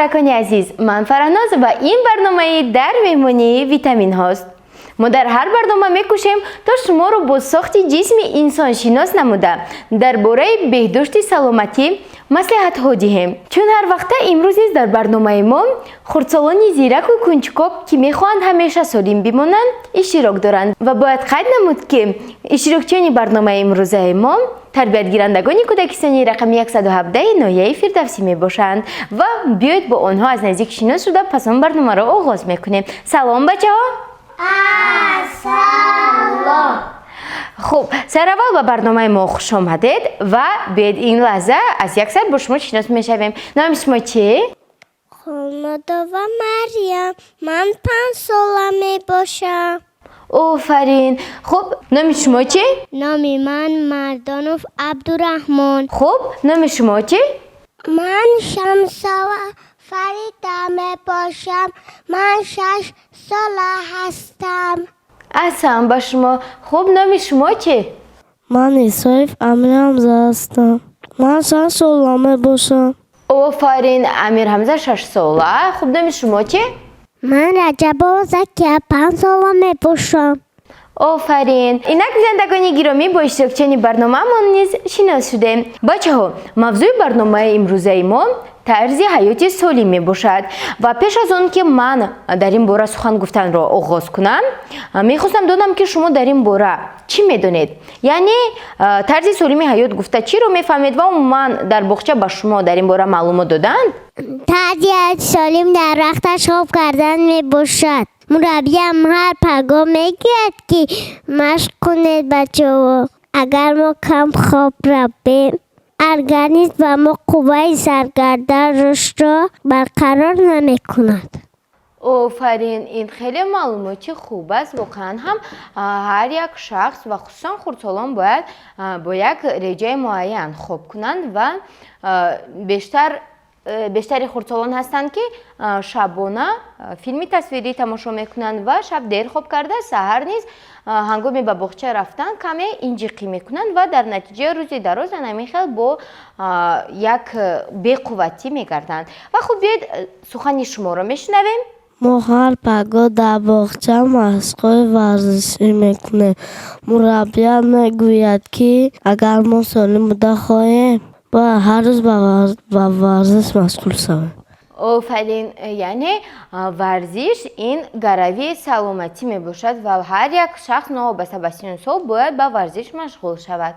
محترکان عزیز، من فرناز و این برنامه در مهمانی ویتامین هاست. ما در هر برنامه میکوشیم تا شما رو با ساخت جسم انسان شناس نموده درباره بهداشت سلامتی مصلحت ها دهیم. چون هر وقت امروز در برنامه ما خردسالان زیرک و کنجکاو که میخواهند همیشه سالم بمانند اشتراک دارند و باید قید نمود که اشتراکچیان برنامه امروزه ما تربیت گیرندگان کودکستانی رقم 117 ناحیه فردوسی می باشند و بیایید با آنها از نزدیک شناس شده پس آن برنامه را آغاز میکنیم. سلام بچه ها. سلام. خب سر اول به برنامه ما خوش آمدید و بیاید این لحظه از یک سر با شما شناس میشویم. نام شما چیه؟ خانمادووا مریم. من 5 سالمه باشم. آفرین. خب نام شما چی؟ نام من مردانوف عبدالرحمن. خب نام شما چی؟ من شمساوا فریدمه باشم. من 6 ساله هستم. احسن با شما. خب نام شما چی؟ من ایسایف امیر حمزه هستم. من 6 سالمه باشم. آفرین. امیر حمزه 6 ساله. خب نام شما چی؟ من رجبا زکیه 5 سالمه باشم. آفرین. اینک زندگانی گرامی با اشتراکچیان برنامه ما نیز شناس شدیم. بچه ها موضوع برنامه امروزه ما طرز حیات سالم می باشد و پیش از آن که من در این باره سخن گفتن را آغاز کنم میخواستم دانم که شما در این باره چی میدونید؟ یعنی طرز سالم حیات گفته چی رو میفهمید و من در باغچه به شما در این باره معلومات دادند؟ طرز حیات سالم در وقت خواب کردن می باشد. مربیم هر پیغام میگوید که مشق کنید بچه ها. اگر ما کم خواب رویم ارگانیسم و ما قوه سرگرده رشد را برقرار نمی کند. آفرین. این خیلی معلوماتی خوب است. واقعا هم هر یک شخص و خصوصا خردسالان باید با یک رژه معین خواب کنند و بیشتری خردسالان هستند که شبانه فیلمی تصویری تماشا میکنند و شب دیر خواب کرده سحر نیز هنگامی به باغچه رفتن کمی انجیقی میکنند و در نتیجه روزی دراز نمیخیل با یک بی‌قوتی میگردند. و خب بیاید سخن شما را میشنویم. ما هر پگاه در باغچه مشق‌های ورزشی میکنه. مربیم میگوید که اگر ما سالم بوده خواهیم با هر روز با ورزش مشغول شویم. آفرین. یعنی ورزش این گروی سلامتی می باشد و هر یک شخص نوابسته به سن سال باید به ورزش مشغول شود.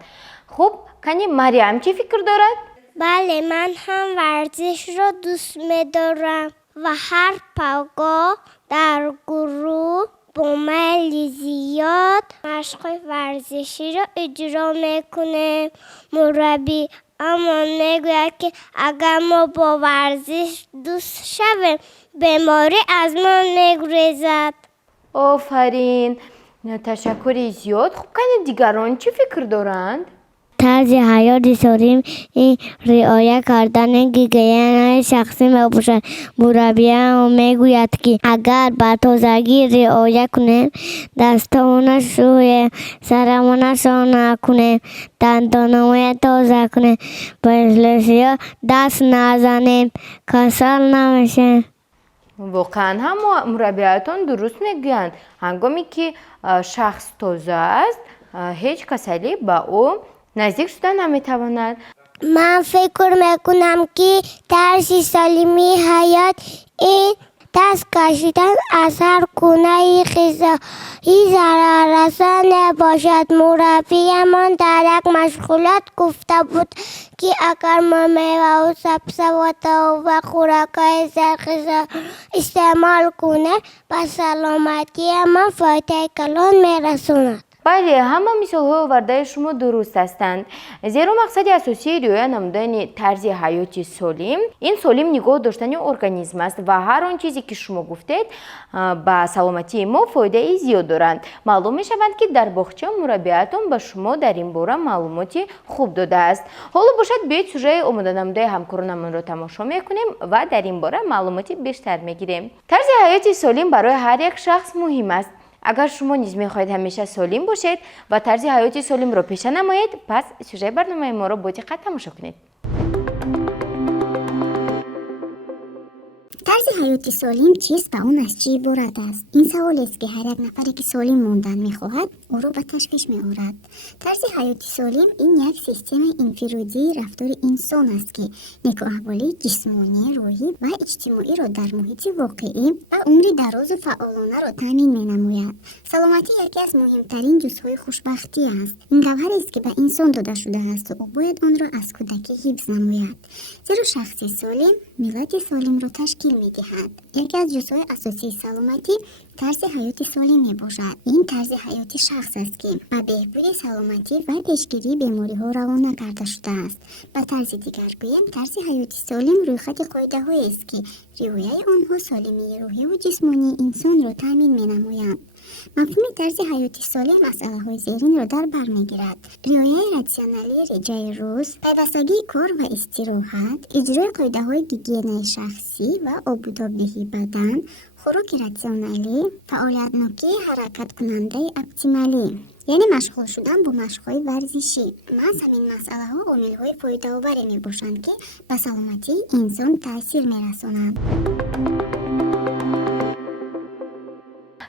خب کنی مریم چی فکر دارد؟ بله من هم ورزش را دوست می دارم و هر پگاه در گروه با میل زیاد مشق ورزشی را اجرا میکنه. مربی اما میگوید که اگر ما با ورزش دوست شویم بیماری از ما میگریزد. آفرین. تشکر زیاد. خب کنی دیگران چی فکر دارند؟ طرز حیات سالم این رعایت کردن گیگین شخصی میباشد. مربی میگوید که اگر به تازگی رعایت کنیم دستانش روی سرمانش نکنیم دندانمون تازه کنیم به دست نزنیم کسل نمیشه. واقعا هم مربیاتون درست میگویند. هنگامی که شخص تازه است هیچ کسلی به او نزدیک شدن نمیتواند. من فکر میکنم که طرز سالمی حیات این دست کشیدن از هر گونه غذایی ضرررسان نباشد. مربیمان در یک مشغولات گفته بود که اگر ما میوه و سبزیجات و خوراک‌های زرخیز استعمال کنیم به سلامتی ما فایده کلان میرساند. بله همه مثال‌های آورده شما درست هستند. زیرا مقصد اساسی رعایت نمودن طرز حیات سالم این سالم نگاه داشتن ارگانیسم است و هر آن چیزی که شما گفتید با سلامتی ما فایده زیاد دارند. معلوم می شود که در باغچه مربیاتون به شما در این باره معلوماتی خوب داده است. حالا باشد بیاید سوژه آماده نموده همکارانمان را تماشا میکنیم و در این باره معلوماتی بیشتر میگیریم. طرز حیات سالم برای هر یک شخص مهم است. اگر شما نیز میخواهید همیشه سالم باشید و طرز حیات سالم را پیشه نمایید پس سوژه برنامه ما را با دقت تماشا کنید. طرز حیاتی سالم چیست و اون از چی عبارت است؟ این سوال است که هر یک نفری که سالم موندن میخواهد او را به تشویش میآورد. طرز حیاتی سالم این یک سیستم انفرادی رفتار انسان است که نیکوحوالی جسمانی، روحی و اجتماعی را در محیط واقعی و عمری دراز و فعالانه را تامین مینماید. سلامتی یکی از مهمترین جزءهای خوشبختی است. این گوهر است که به انسان داده شده است و او باید آن را از کودکی حفظ نماید. زیرا شخص سالم ملت سالم را تشکیل می‌دهد. یکی از جزءهای اساسی سلامتی طرز حیات سالم میباشد. این طرز حیات شخص است که به بهبود سلامتی و پیشگیری بیماری‌ها روانه کرده شده است. به طرز دیگر گویم طرز حیات سالم رویخط قاعده‌هایی است که رعایت آنها سالمی روحی و جسمانی انسان را تامین می‌نمایند. مفهوم طرز حیاتی سالم مسئله‌های زیرین را در بر می‌گیرد: رعایت راسیونالی رجای روز، پیوستگی کار و استراحت، اجرای قاعده‌های گیگین شخصی و آبودابی بدن، خوراک راسیونالی، فعالیت نوعی حرکت کننده اپتیمالی، یعنی مشغول شدن با مشق‌های ورزشی. محض همین مسئله‌ها عامل‌های فایده‌آوری می‌باشند که به سلامتی انسان تأثیر می‌رسانند.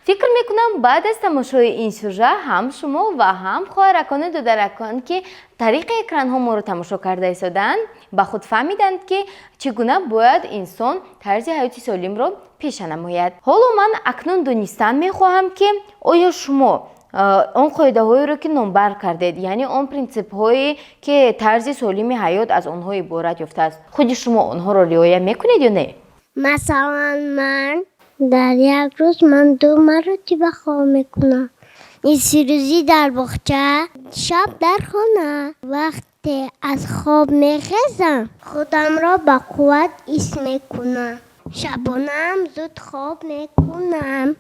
فکر میکنم بعد از تماشای این سوژه هم شما و هم خواهرکان و دخترکان که طریق اکران ها ما رو تماشا کرده ایستادند به خود فهمیدند که چگونه باید انسان طرز حیاتی سالم را پیش نماید. حالا من اکنون دونستن میخواهم که آیا شما اون قاعده هایی رو که نامبر کردید، یعنی اون پرینسیپ هایی که طرز سالم حیات از اونها عبارت یافته است، خود شما اونها رو رعایت میکنید یا نه؟ مثلا من در یک روز من 2 مرتبه خواب میکنم. نصف روزی در باغچه، شب در خانه. وقتی از خواب میخیزم خودم را با قوت حس میکنم. شبانه هم زود خواب میکنم.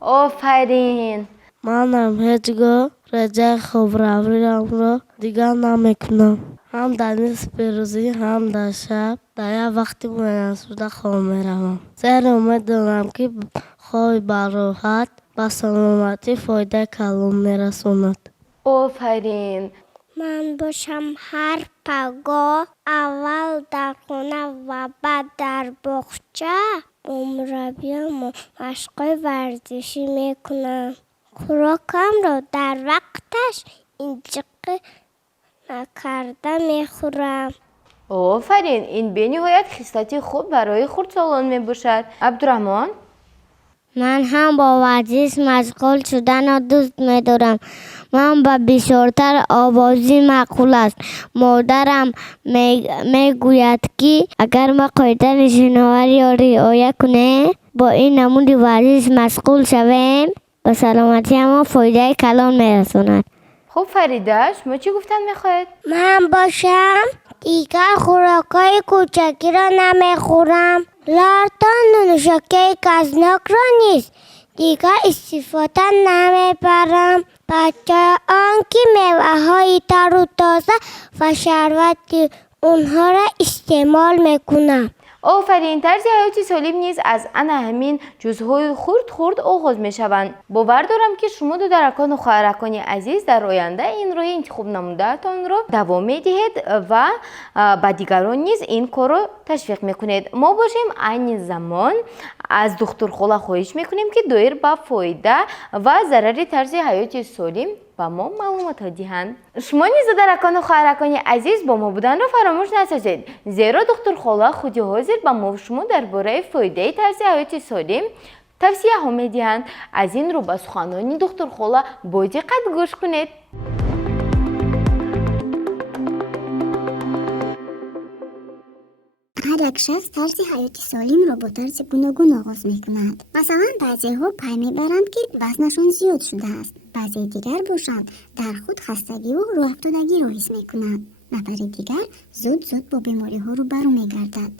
آفرین. منم هیچگاه رجای خواب رویرم را دیگر نمیکنم. هم در نصف روزی هم در شب در یک وقتی مناسب خواب میروم. زیرا امید دارم که خواب با راحت به سلامتی فایده کلان میرساند. آفرین. من باشم هر پگاه اول در خانه و بعد در باغچه مربیم و مشق ورزشی میکنم. خوراکم را در وقتش انتقاد نکرده میخورم. آفرین، این به نهایت خصلتی خوب برای خردسالان می باشد. عبدالرحمن؟ من هم با ورزش مشغول شدن را دوست می‌دارم. من با بسیارتر آوازی معقول است. مادرم میگوید که اگر ما قاعده نشانه‌آوری را رعایت کنیم، با این نمود ورزش مشغول شویم، به سلامتی ما فایده کلان میرساند. خب فریده، شما چی گفتن میخواید؟ من باشم دیگر خوراکای کوچکی را نمیخورم. لرتان نوشاکی گزناک را نیست دیگر استفاده نمیبرم. بچه آنکه میوه های تر و تازه و شربت اونها را استعمال میکنم. آفرین، طرز حیاتی سالم نیز از همین جزهای خرد آغاز می شوند. باور دارم که شما دخترکان و خواهرکان عزیز در آینده این راه انتخاب نموده‌تان را دوام می دهید و با دیگران نیز این کار را تشویق می کنید. ما باشیم این زمان از دکتر خاله خواهش می کنیم که دایر با فایده و ضرر طرز حیاتی سالم با ما معلومات دهند. شما نیز دخترکان و خواهرکان عزیز با ما بودن را فراموش نسازید، زیرا دکتر خاله خودی حاضر با ما و شما درباره فایده طرز حیاتی سالم توصیه ها میدهند. از این رو با سخنان دکتر خاله با دقت گوش کنید. هر یک شخص طرز حیاتی سالم را با طرز گوناگون آغاز می‌کند. مثلا بعضی‌ها پی می‌برند که وزنشان زیاد شده است. بعضی دیگر باشند در خود خستگی و راه افتادگی را حس می‌کنند. نفر دیگر زود با بیماری‌ها روبرو می‌گردد.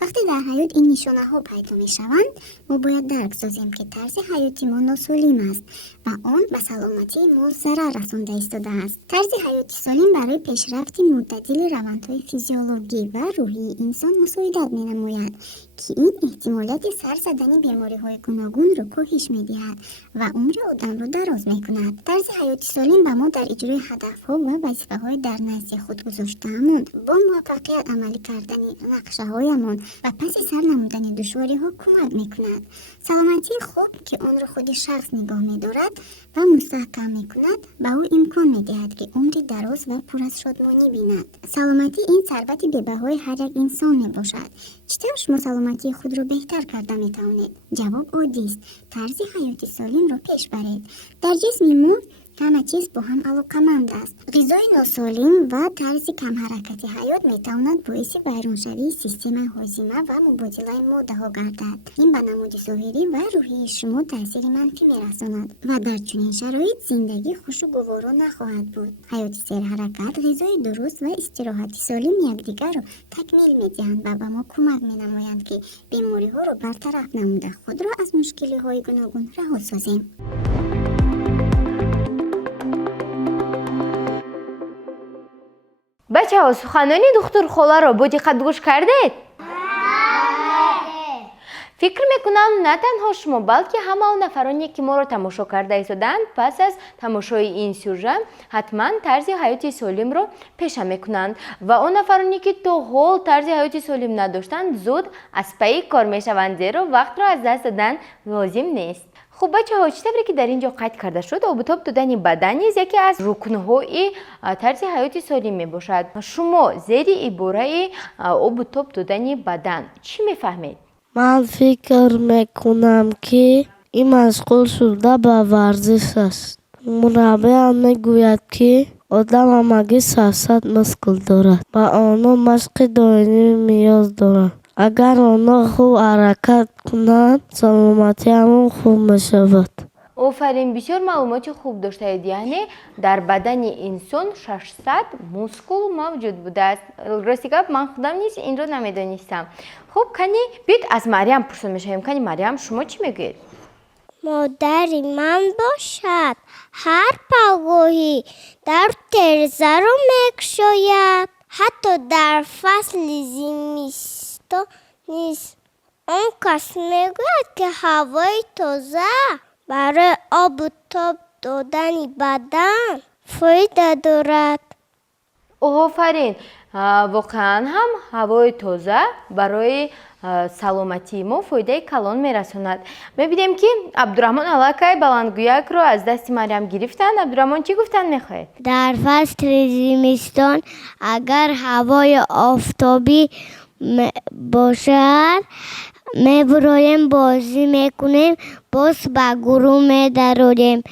وقتی در حیات این نشانه‌ها پیدا می‌شوند، ما باید درک سازیم که طرز حیاتی ما ناسالم است و آن به سلامتی ما ضرر رسانده ایستاده است. طرز حیاتی سالم برای پیشرفت معتدل روندهای فیزیولوژی و روحی انسان مساعدت می‌نماید که این احتمالات سر زدن بیماری‌های گوناگون را کاهش می‌دهد و عمر آدم را دراز می‌کند. طرز حیاتی سالم به ما در اجرای هدف‌ها و وظیفه‌های در نزد خود گذاشته‌امان با موفقیت عملی کردن نقشه‌هایمان و پس سر نمودن دشواری ها کمک میکند. سلامتی خوب که آن را خود شخص نگاه میدارد و مستحکم میکند به او امکان میدهد که عمری دراز و پر از شادمانی بیند. سلامتی این ثروت بی‌بهای هر یک انسان میباشد. چطور شما سلامتی خود را بهتر کرده میتوانید؟ جواب عادی است. طرز حیات سالم را پیش برید. در جسم ما همه چیز با هم علاقمند است. غذای ناسالم و طرز کم حرکت حیات میتواند باعث ویرانشوی سیستم هاضمه و مبادله ماده ها گردد. این به نمود ظاهری و روحی شما تاثیر منفی میرساند و در چنین شرایط زندگی خوش و گوارا نخواهد بود. حیات سیر حرکت، غذای درست و استراحت سالم یکدیگر را تکمیل میدهند و به ما کمک مینمایند که بیماری ها را برطرف نموده خود را از مشکل های گوناگون رها سازیم. بچه ها سخنانی دکتر خولا را با دقت گوش کردید؟ فکر میکنم نه تنها شما بلکه همه اون نفرانی که ما رو تماشا کرده ایستادند پس از تماشای این سوژه حتما طرز حیات سالم رو پیشه میکنند و اون نفرانی که تا حال طرز حیات سالم نداشتند زود از پی کار میشوند زیرا وقت رو از دست دادن لازم نیست. خب بچه ها چطوری که در اینجا قید کرده شد آب و تاب دادن بدن نیز یکی از رکنهای طرز حیات سالم می باشد. شما زیر عباره آب و تاب دادن بدن چی میفهمید؟ من فکر میکنم که این مشغول شده به ورزش است. مربی هم میگوید که آدم همگی 300 مسکل دارد و آنها مشق دائمی نیاز دارند. اگر آنها خوب حرکت کنند سلامتی همون خوب میشود. آفرین، بسیار معلومات خوب داشته اید. یعنی در بدن انسان 600 مسکل موجود بوده است. راستی گپ من خودم نیست این رو نمیدانستم. خب کنی بید از مریم پرسون میشیم. کنی مریم شما چی میگید؟ مادری من باشد هر پگاهی در ترزه رو میکشاید. حتی در فصل زمستان نیست. اون کس میگوید که هوای تازه برای آب و تاب دادن بدن فایده دارد. آفرین، واقعا هم هوای تازه برای سلامتی ما فایده کلان میرساند. میبینیم که عبدالرحمن علاکای بلندگویک رو از دست مریم گرفتن. عبدالرحمن چی گفتن میخواید؟ در فصل زمستان اگر هوای آفتابی باشد میبرایم بازی میکنیم باز به گروه میدراریم.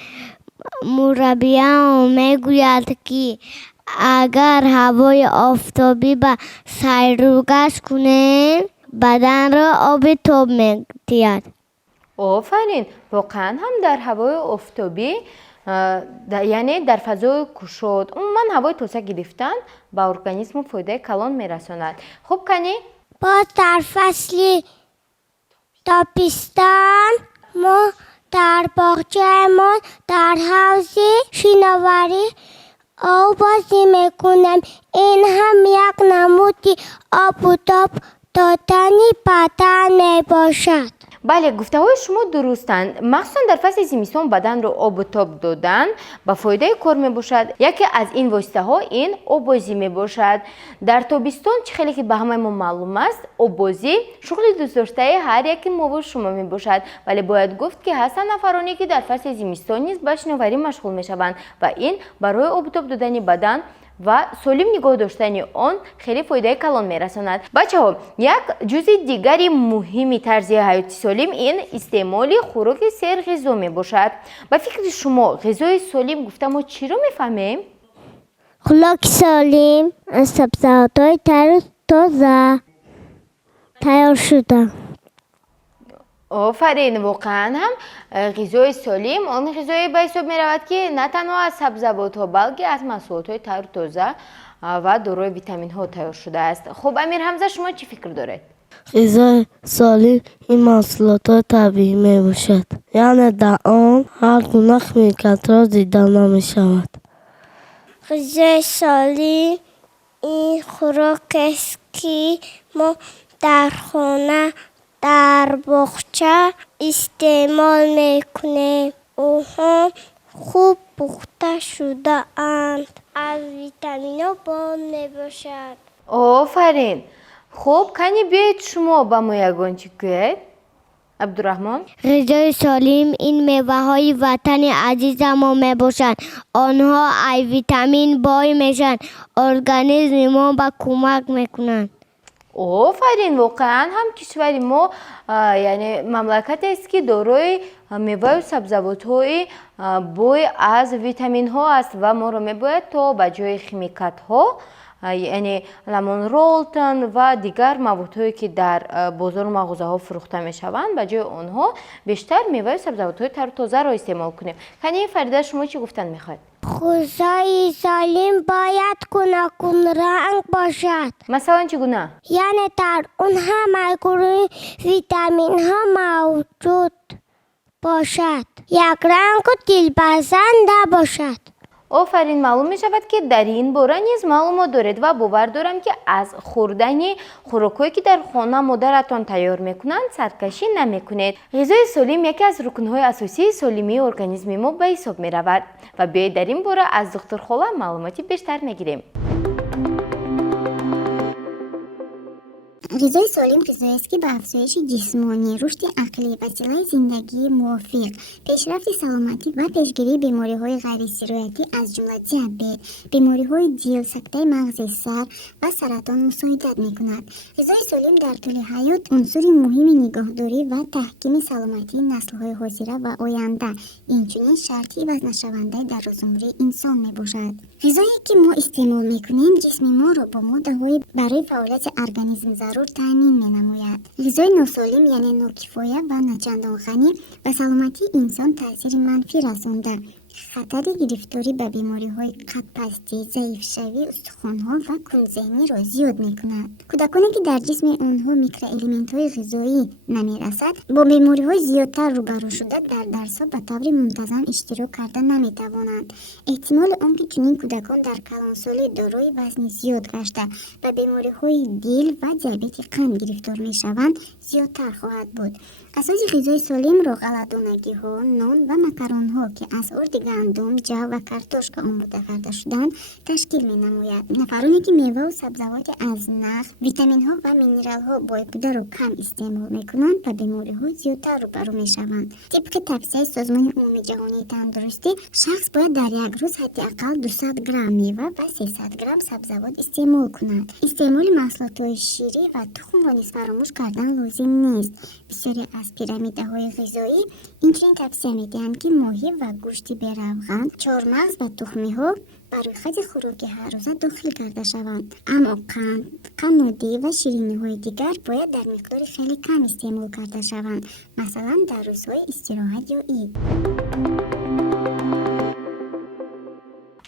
مربیان میگوید که اگر هوای آفتابی به سیروگشت کنیم بدن را آب تاب میدهد. آفرین، واقعا هم در هوای آفتابی یعنی در فضای گشاد من هوای تازه گرفتن به ارگانیسم فایده کلان میرساند. خب کنی باز در فصل تابستان ما در باغچه ما در حوض شناوری آب بازی میکنم. این هم یک نمودی آب و تاب دادن بدن میباشد. بله، گفته های شما درستند. مخصوصا در فصل زمستان بدن رو آب و تاب دادن با فایده کار می باشد. یکی از این واسطه ها این آبازی می باشد. در تابستان چه خیلی که به همه ما معلوم است آبازی شغل دوست داشته هر یک ما و شما می باشد. ولی باید گفت که هستند نفرانی که در فصل زمستان نیز به شناوری مشغول می شوند و این برای آب و تاب دادن بدن و سالم نگاه داشتن آن خیلی فایده کلان میرساند. بچه ها یک جزء دیگری مهمی طرز حیات سالم این استعمال خوراک سرغذا می باشد. با فکر شما غذای سالم گفته ما چی رو میفهمیم؟ خوراک سالم از سبزیجات تازه تیار شده. آفرین، واقعا هم غذای سالم آن غذای به حساب می رود که نه تنها از سبزیجات ها بلکه از محصولات های تیار تازه و دارای ویتامین ها تیار شده است. خب امیر حمزه شما چی فکر دارید؟ غذای سالم این محصولات طبیعی می باشد. یعنی در آن هر گونه خمیرات را دیده نمی شود. غذای سالم این خوراک است که ما در خانه در باغچه استعمال میکنیم. اوها خوب پخته شده اند. از ویتامین ها بان میباشد. آفرین، خب کنی بیاید شما با ما یگان چی گوید؟ عبدالرحمن؟ غذای سالم این میوه های وطن عزیز ما می باشند. آنها ای ویتامین بای میشن. ارگانیسم ما با کمک میکنند. آفرین، واقعا هم کشور ما یعنی مملکت است که دارای میوه و سبزیجات های بوی از ویتامین ها است و ما رو میباید تا به جای خیمیکات ها یعنی لیمون رولتن و دیگر موادهایی که در بازار و مغازه ها فروخته می شوند به جای آنها بیشتر میوه و سبزیجات های تر و تازه را استعمال کنیم. کنی فریده شما چی گفتن میخواید؟ غذای سالم باید گوناگون رنگ باشد. مثلا چگونه؟ یعنی در اون همه ویتامین ها موجود باشد. یک رنگ و دلپسند باشد. آفرین، معلوم می شود که در این باره نیز معلومات دارید و باور دارم که از خوردن خوراکایی که در خانه مادرتان تیار میکنند سرکشی نمی کنید. غذای سالم یکی از رکنهای اساسی سالمی ارگانیسم ما به حساب می رود و بیایید در این باره از دکتر خاله معلوماتی بیشتر میگیریم. غذای سالم غذایی است که به افزایش جسمانی، رشد عقلی، وسیله زندگی موفق، پیشرفت سلامتی و پیشگیری بیماری‌های غیرسرایتی از جمله دیابت، بیماری‌های دل، سکته مغز، سر و سرطان مساعدت می‌کند. غذای سالم در طول حیات عنصر مهم نگهداری و تحکیم سلامتی نسل‌های حاضر و آینده، اینچنین شرطی وزن‌شونده در روزمره انسان میباشد. غذایی که ما استعمال می‌کنیم جسم ما را با ماده‌های برای فعالیت ارگانیسم ضرور تامین می‌نماید. غذای ناسالم یعنی ناکفایه و ناچندان غنی به سلامتی انسان تاثیر منفی رسانده، خطر گرفتاری به بیماری‌های قد پستی، ضعیف‌شوی استخوان‌ها و کندذهنی را زیاد می‌کند. کودکانی که در جسم آنها میکروالمنت‌های غذایی نمی‌رسد، با بیماری‌های زیادتر روبرو شده در درس‌ها به طور منتظم اشتراک کرده نمی‌توانند. احتمال آنکه چنین کودکان در کلانسالی دارای وزن زیاد گشته به بیماری‌های دل و دیابت قند گرفتار می‌شوند زیادتر خواهد بود. اساس غذای سالم را غله‌دانگی‌ها، نان و مکرون‌ها که از ارد گندم، جو و کارتوش که آماده کرده شدند تشکیل می‌نماید. نفرانی که میوه و سبزیجات از نخ، ویتامین‌ها و مینرال‌ها بایپوده را کم استعمال می‌کنند و بیماری‌ها زیادتر روبرو می‌شوند. طبق توصیه سازمان عمومی جهانی تندرستی، شخص باید در یک روز حداقل 200 گرم میوه و 300 گرم سبزیجات استعمال کند. استعمال محصولات شیری و تخم را نیز فراموش کردن لازم نیست. بسیاری از پیرامیدهای غذایی اینچنین توصیه می‌دهند که ماهی و گوشت به روغن، چهارمغز و تخمی‌ها برای خط خوراک هر روزه داخل کرده شوند. اما قند، قنادی و شیرینی‌های دیگر باید در مقدار خیلی کم استعمال کرده شوند، مثلا در روزهای استراحت یا عید.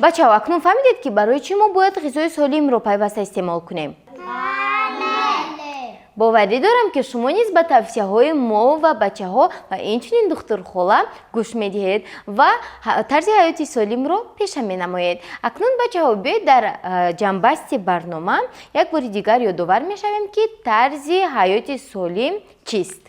بچه‌ها اکنون فهمیدید که برای چی ما باید غذای سالم رو پیوسته استعمال کنیم؟ باوری دارم که شما نیز به توصیه های ما و بچه ها و اینچنین دکتر خاله گوش میدهید و طرز حیاتی سالم رو پیش می نمایید. اکنون بچه ها بیایید در جنبسته برنامه یک بار دیگر یادآور می شویم که طرز حیاتی سالم چیست؟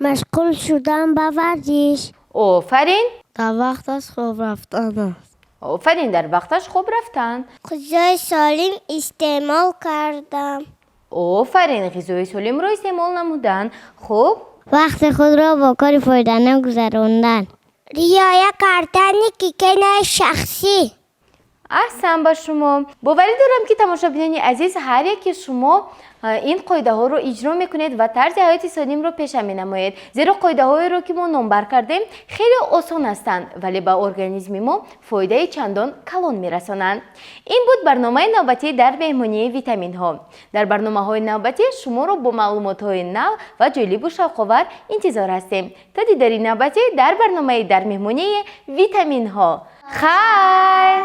مشغول شدن به ورزش. آفرین. در وقتش خواب رفتن است. آفرین، در وقتش خوب رفتن. غذای سالم استعمال کردم. آفرین، غذای سالم رو استعمال نمودن. خوب. وقت خود را با کار فایده‌مند گذراندن. رعایت کردن گیگن شخصی. احسن با شما. باوری دارم که تماشاچیان عزیز هر یک شما این قاعده ها رو اجرا میکنید و طرز حیات سالم رو پیش می نمایید، زیرا قاعده هایی رو که ما نامبر کردیم خیلی آسان هستند ولی به ارگانیسم ما فایده چندان کلان میرسانند. این بود برنامه نوبتی در مهمانی ویتامین ها. در برنامه های نوبتی شما رو با معلومات های نو و جالب و شوق‌آور انتظار هستیم. تا دیداری نوبتی در برنامه در مهمانی ویتامین ها. خیر.